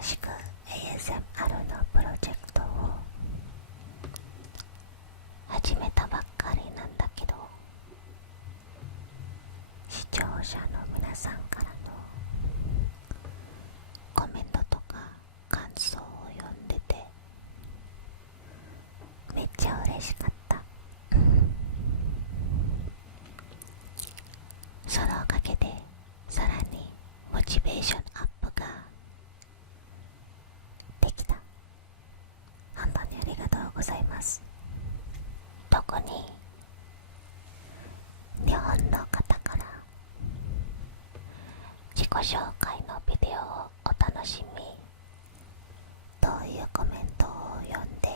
新しく ASMR のプロジェクトを始めたばっかりなんだけど、視聴者の皆さんからのコメントとか感想を読んでてめっちゃ嬉しかった。そのおかげでさらにモチベーションアップができた。本当にありがとうございます。特に日本の方から自己紹介のビデオをお楽しみというコメントを読んで、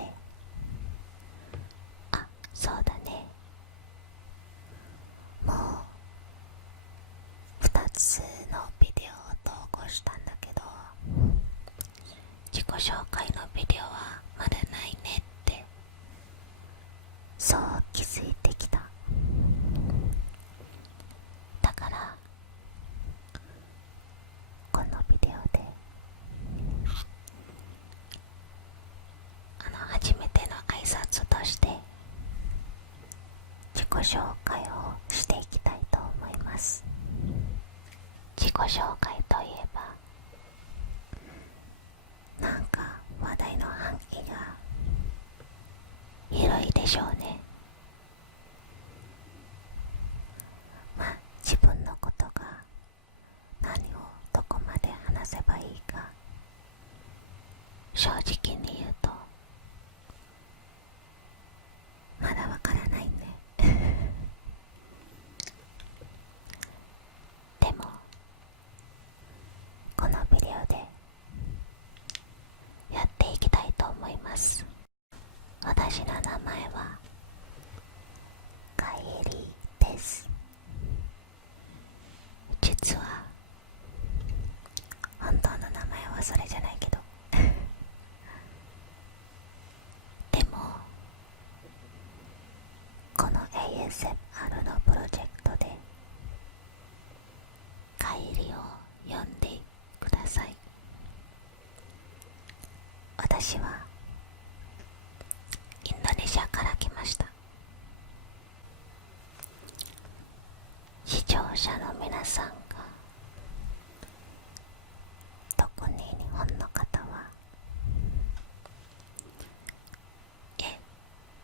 あ、そうだね、もう2つのビデオを投稿したんだけど、自己紹介のビデオはまだないねってそう気づいてきた。だからこのビデオで初めての挨拶として自己紹介をしていきたいと思います。自己紹介といえばなんか話題の範囲が広いでしょうね。まあ自分のことが何をどこまで話せばいいか正直に言うとまだわからないね。でもこのビデオでやっていきたいと思います。私の名前はカエリです。実は本当の名前はそれじゃないけどでもこの ASMR のプロジェクトでカエリを呼んでください。私はインドネシアから来ました。視聴者の皆さんが特に日本の方は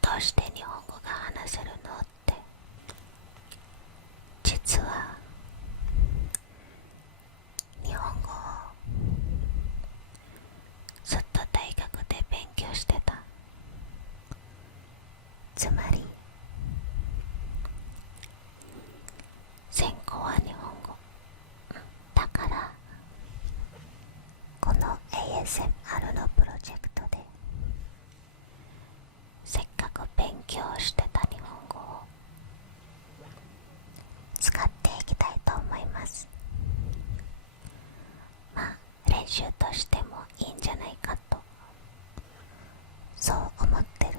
どうして日本語が話せるのって実は日本語をずっと大学で勉強してた。つまり専攻は日本語だから、この ASMR のプロジェクトでせっかく勉強してた日本語を使っていきたいと思います。まあ練習としてもいいんじゃないかとそう思ってる。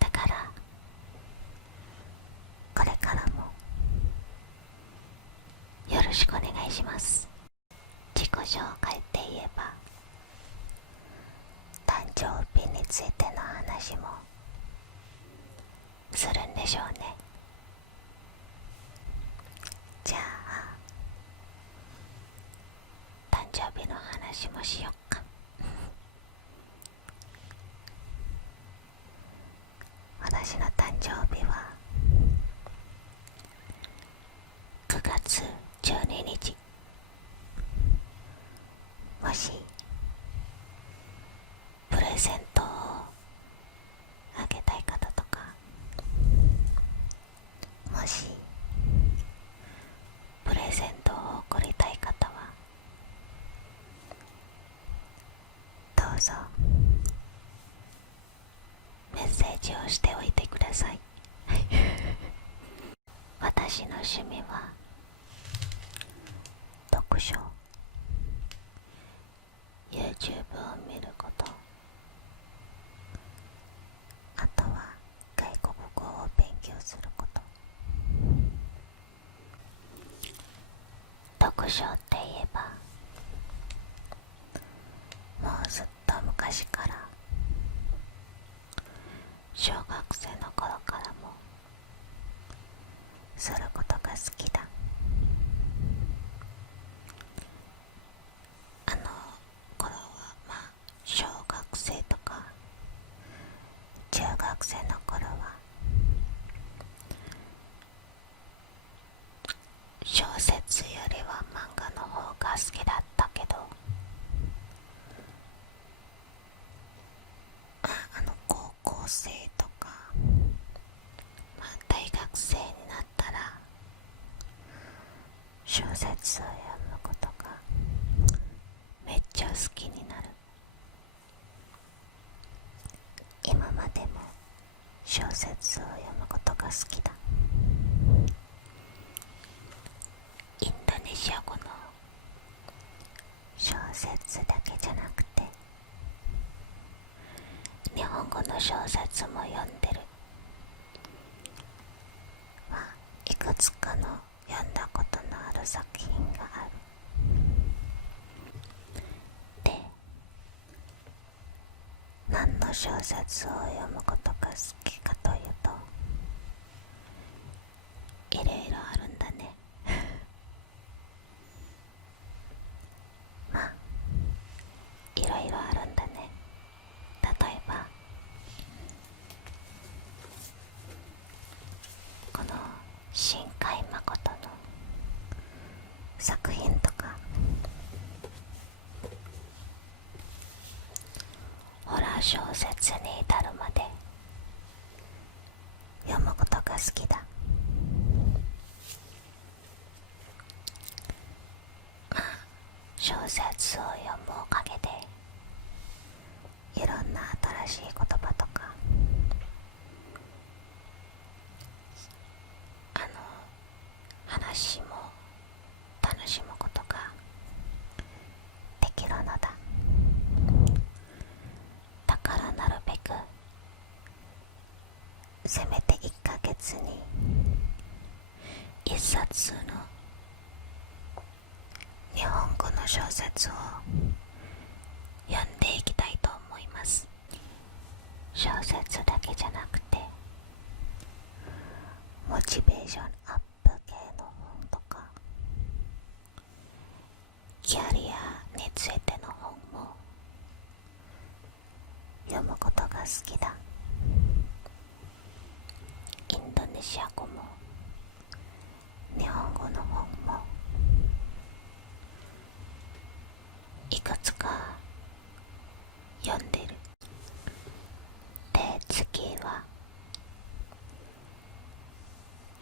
だからこれからもよろしくお願いします。自己紹介って言えば誕生日についての話もするんでしょうね。じゃあ誕生日の話もしよっか。私の誕生日は9月12日。もしプレゼントをあげたい方とか、もしプレゼントを贈りたい方はどうぞメッセージをしておいてください。私の趣味は読書、 YouTube を見ること、あとは外国語を勉強すること。読書って昔から小学生の頃からもすることが好きだ。あの頃は小学生とか中学生の頃は小説よりは漫画の方が好きだったけど、高校生とか、大学生になったら小説を読むことがめっちゃ好きになる。今までも小説を読むことが好きだ。インドネシア語の小説だけじゃなくて日本語の小説も読んでる。いくつかの読んだことのある作品がある。で、何の小説を読むことが好きかというと、いろいろあるんだね。いろいろあるんだね。例えばこの新海誠の作品とか、ホラー小説に至るまで読むことが好きだ。小説を読むおかげでいろんな新しい言葉とか話も楽しむことができるのだ。だからなるべくせめて1ヶ月に1冊の日本語の小説を読んでいきたいと思います。小説だけじゃなくてモチベーションアップ系の本とかキャリアについての本も読むことが好きだ。インドネシア語も日本語の本もいくつか読んでる。で、次は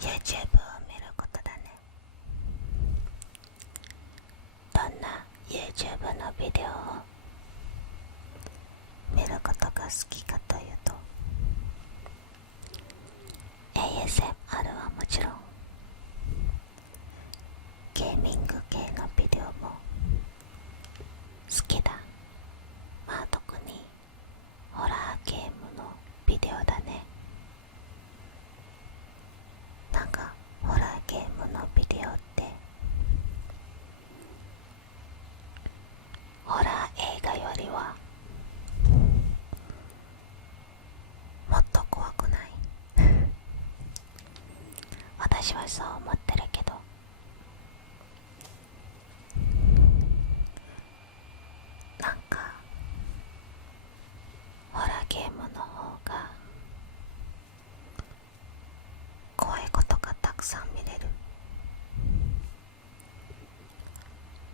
YouTube を見ることだね。どんな YouTube のビデオを見ることが好きかというと、 ASMR はもちろんゲーミング系のビデオも好きだ。特にホラーゲームのビデオだね。なんかホラーゲームのビデオってホラー映画よりはもっと怖くない？私はそう思ってるけど、なんかホラーゲームの方が怖いことがたくさん見れる。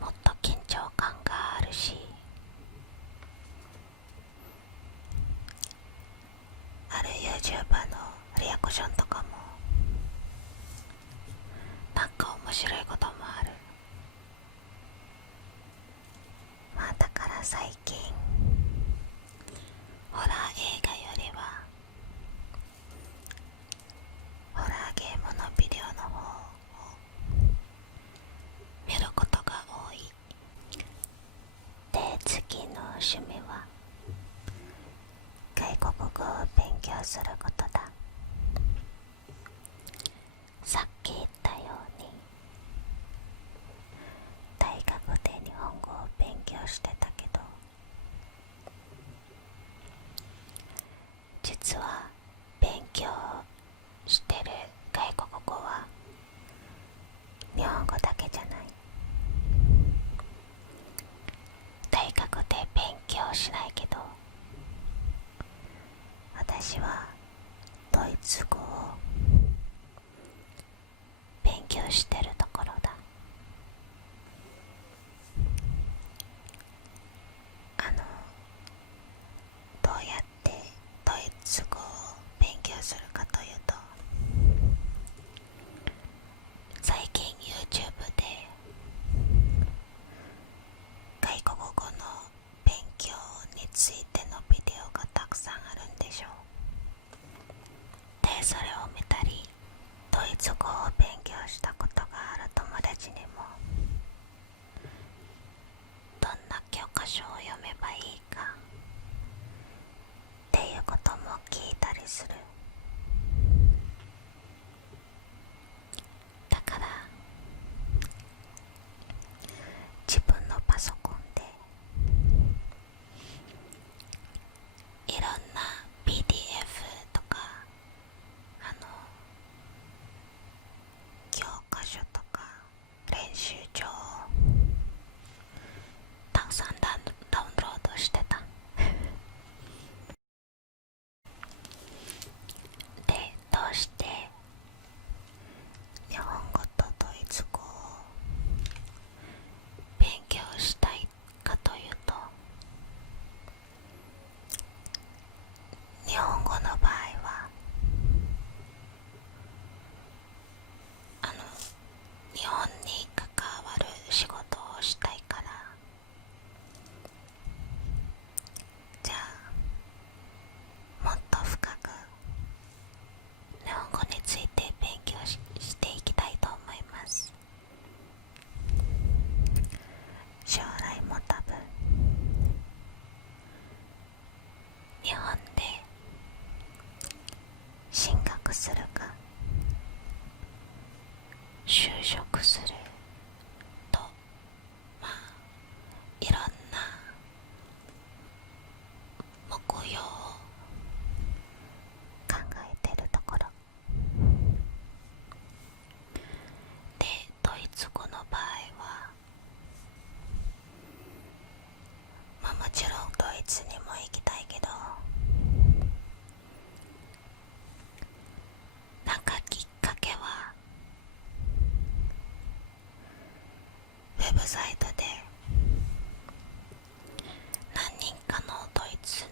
もっと緊張感があるし、ある YouTuber のリアクションとかもなんか面白いこともある。だから最近ホラー映画よりはホラーゲームのビデオの方を見ることが多い。で、次の趣味は外国語を勉強することだ。さっき言ったように大学で日本語を勉強してたけど、ェブサイトで何人かのドイツ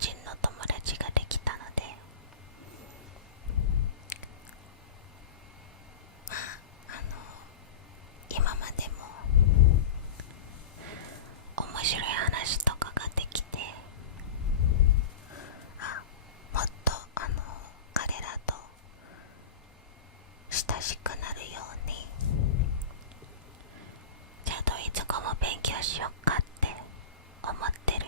人の友達ができたので、今までも面白い話とかができて、もっと彼らと親しくなるように、じゃあドイツ語も勉強しようかって思ってる。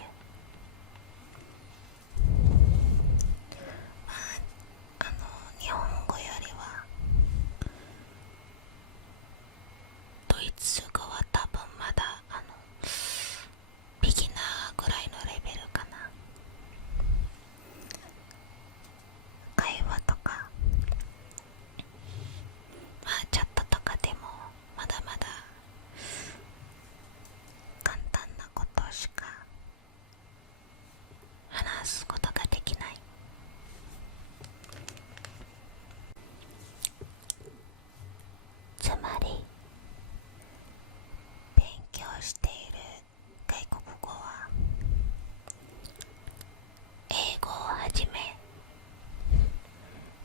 日本語よりはドイツ語は多分まだビギナーぐらいのレベルかな。会話とか、チャットとかでもまだまだ簡単なことしか話すことができない。つまり勉強している外国語は英語をはじめ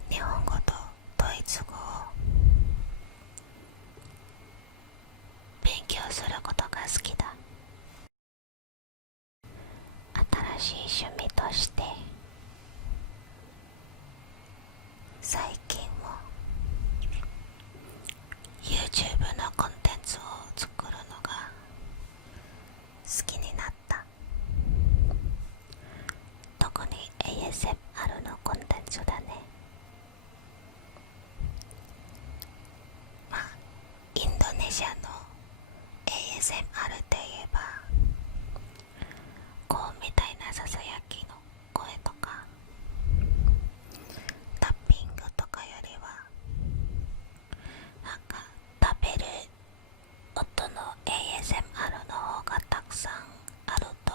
日本語とドイツ語を勉強することが好きだ。新しい趣味として最近も YouTube のコンテンツを作るのが好きになった。特に ASMR のコンテンツだね。インドネシアの ASMR といえばこうみたいなささやきの声とかタッピングとかよりは食べる音の ASMR の方がたくさんあると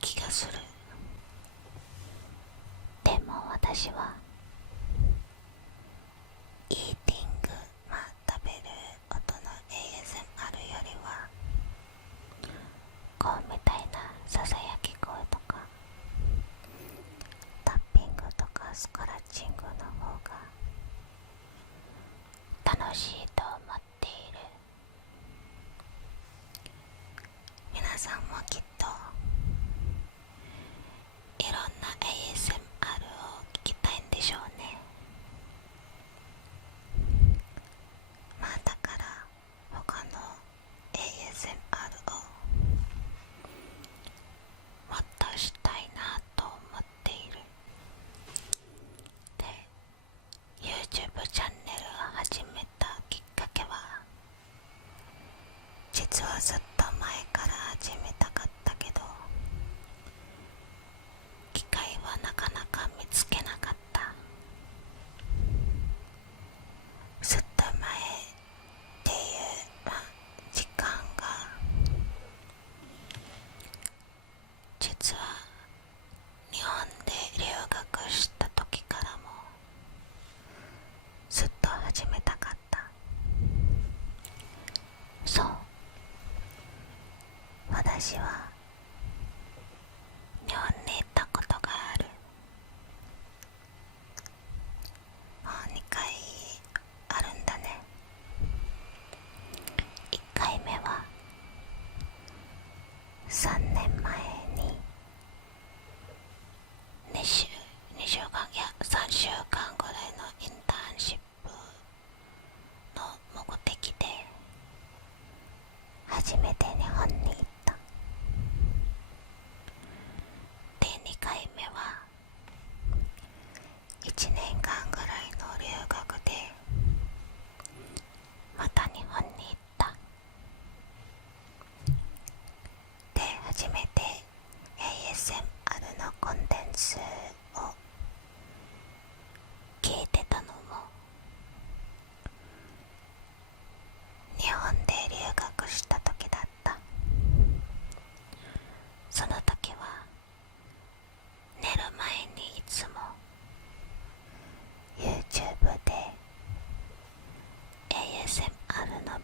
気がする。でも私はイーティング、食べる音の ASMR よりはこうみたいなささやき声とかタッピングとかスクラッチングの方が楽しいと思っている。皆さんもきっといろんな ASMR を聞きたいんでしょうね。だから他の ASMR をもっとしたいなと思っている。で、YouTube チャンネルを始めたきっかけは、実はずっと前から始めたかったけど機会はなかなか見つけなかった。ずっと前っていう、時間が実は日本で留学した時からもずっと始めたかった。そう、私は日本に行ったことがある。もう2回あるんだね。1回目は3年前に2週間いや3週間ぐらいのインターンシップの目的で初めて日本に行った。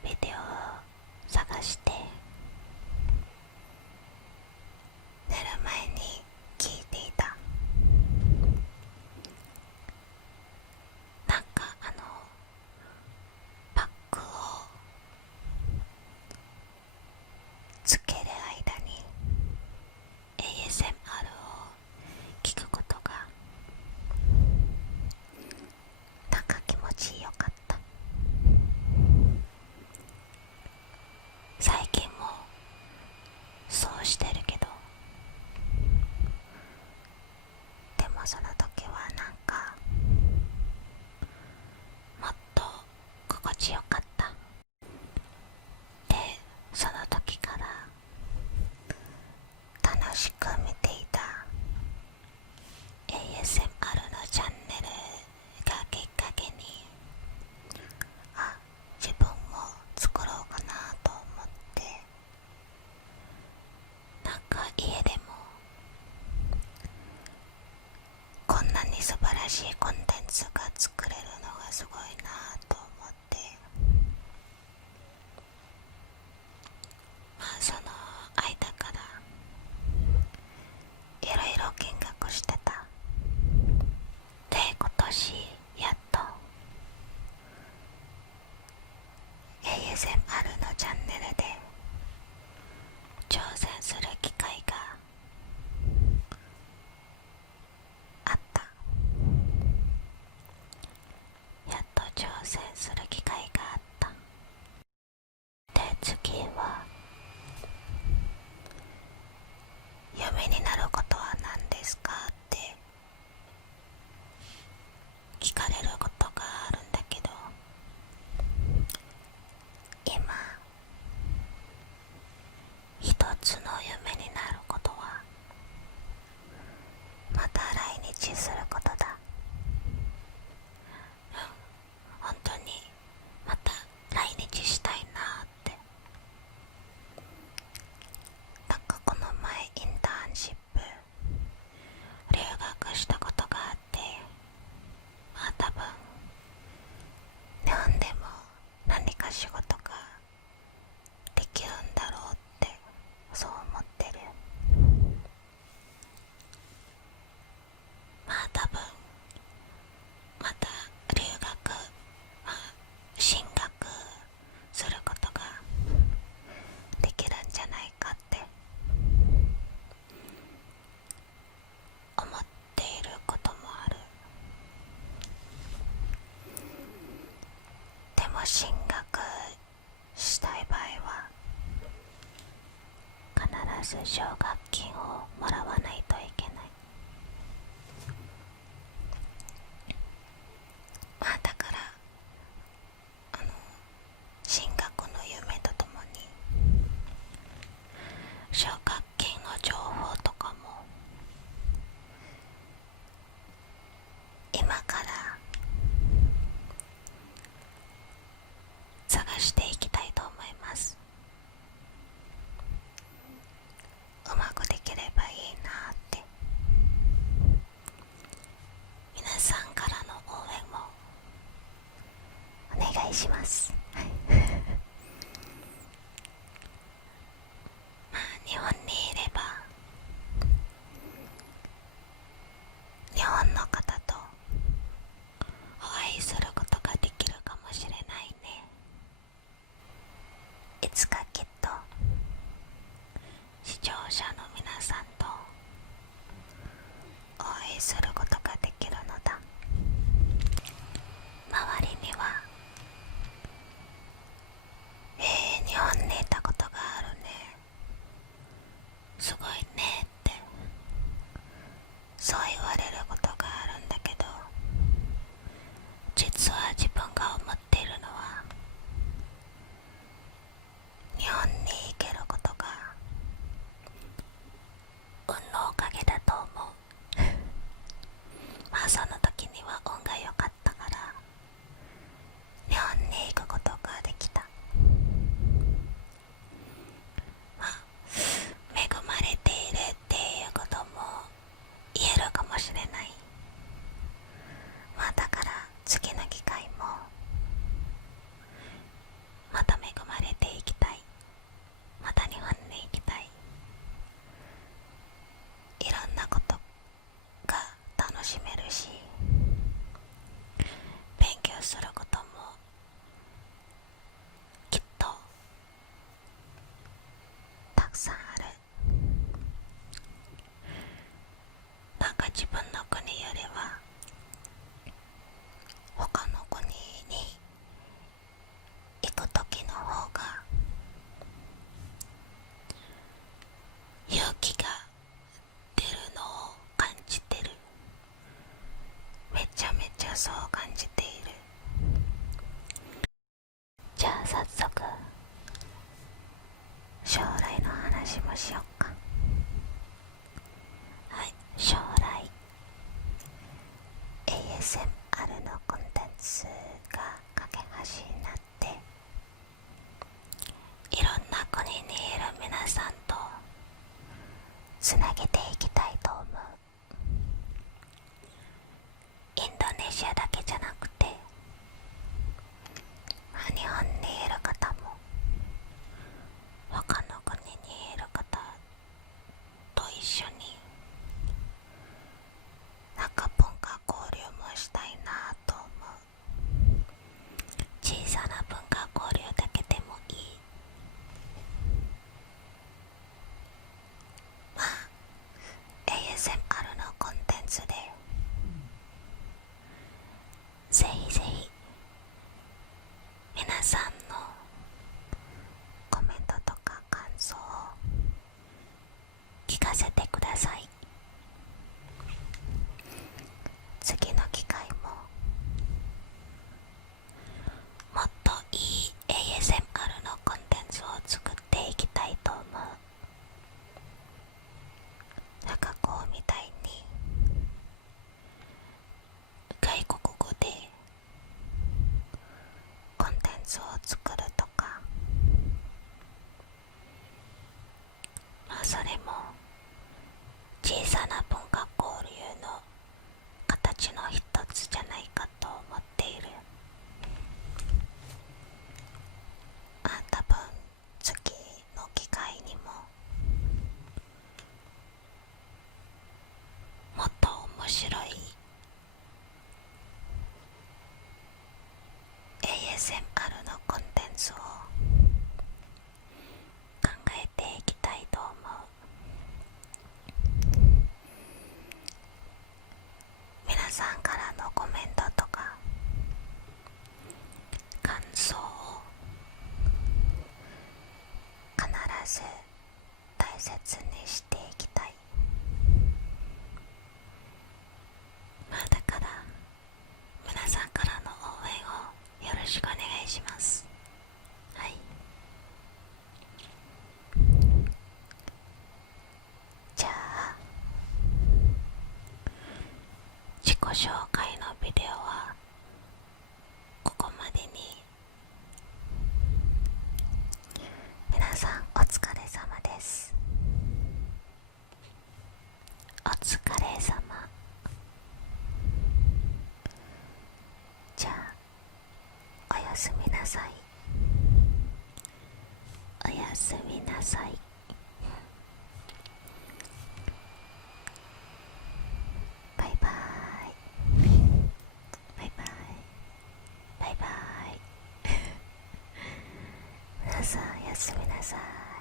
ビデオを探して寝る前に聞いていた。なんかパックをつける間に ASMR を聞くことがなんか気持ちよかった。最近もそうしてるけど、でもその時はなんかもっと心地よかった。で、その時から楽しく見ていた ASMR のチャンネルがきっかけに、自分も作ろうかなと思って、なんか家でもこんなに素晴らしいコンテンツが作れるのがすごいなと思って、その間からいろいろ見学してた。で、今年やっと ASMR のチャンネルで挑戦する機会があった。やっと挑戦する機会があった。で、次は夢になることは何ですかって聞かれることがあるんだけど、今一つの夢になることはまた来日することだ。本当にまた来日したいなって。なんかこの前インターンシップ留学したことがあって、多分日本でも何か仕事ができるんだろうってそう思ってる。多分また留学、進学することができるんじゃないかって思っていることもある。でも進学したい場合は必ず奨学金をもらわないといけない。だから進学の夢とともに奨学金の情報とかも今から探していきたいと思います。うまくできればいいなっつなげていきたいと思う。インドネシアだけじゃなくて、日本にいる方も他の国にいる方と一緒になんか文化交流もしたいなと思う。小さな文化交流だけでもいい。まあ ASMR のコンテンツでぜひぜひ皆さんのコメントとか感想を聞かせてください。次の機会ももっといい ASMR のコンテンツを作っていきたいと思う。なんかこうみたいに外国語でコンテンツを作るとか、まあそれも小さな文化交流の形の一つじゃないかと思っている。多分次の機会にももっと面白い ASMR のコンテンツを考えていきたいと思う。皆さんからのコメントとか感想を必ず大切にしていきたい。だから皆さんからの応援をよろしくお願いします。はい。じゃあ自己紹介のビデオはここまでに。皆さんお疲れ様です。お疲れ様。じゃあおやすみなさい。おやすみなさい。バイバイ。バイバイ。バイバイ。皆さんおやすみなさい。